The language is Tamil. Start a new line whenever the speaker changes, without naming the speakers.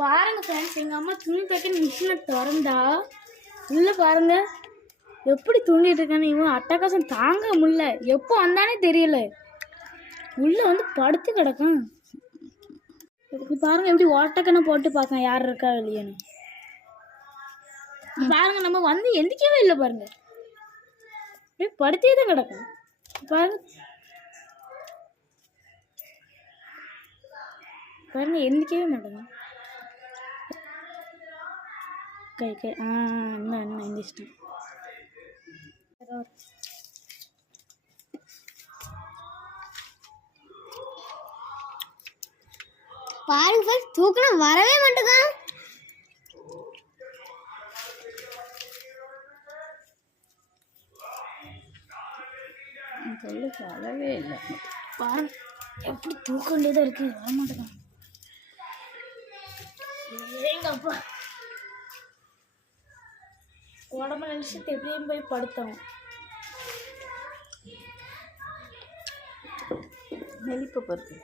பாருங்க ஃப்ரெண்ட்ஸ் எங்கள் அம்மா துணி தைக்கிற மிஷினை திறந்தா இல்லை பாருங்க எப்படி தூங்கிட்டு இருக்கான்னு இவன் அட்டகாசம் தாங்க முடியல. எப்போ வந்தானே தெரியல. உள்ள வந்து படுத்து கிடக்கும் பாருங்க எப்படி ஓட்டக்கண்ணை போட்டு பார்க்கலாம் யார் இருக்கா இல்லையான்னு. பாருங்க நம்ம வந்து எந்திக்கவே இல்லை பாருங்க. அப்படியே படுத்தே தான் கிடக்கும் பாருங்க. பாருங்க எந்திக்கவே மாட்டேங்க கை கை. ஆ என்ன என்ன எந்திரிச்சிட்டேன்
பாருங்க ஃப்ரெண்ட்ஸ் தூக்கம் வரவே மாட்டேங்கான்
சொல்லு சொல்லவே இல்லை. பாருங்க எப்படி தூக்க வேண்டியதாக இருக்கு வர மாட்டேங்க ஏங்கப்பா உடம்பு நினச்சி திருப்பியும் போய் படுத்தோம் நெளிப்பு பருத்து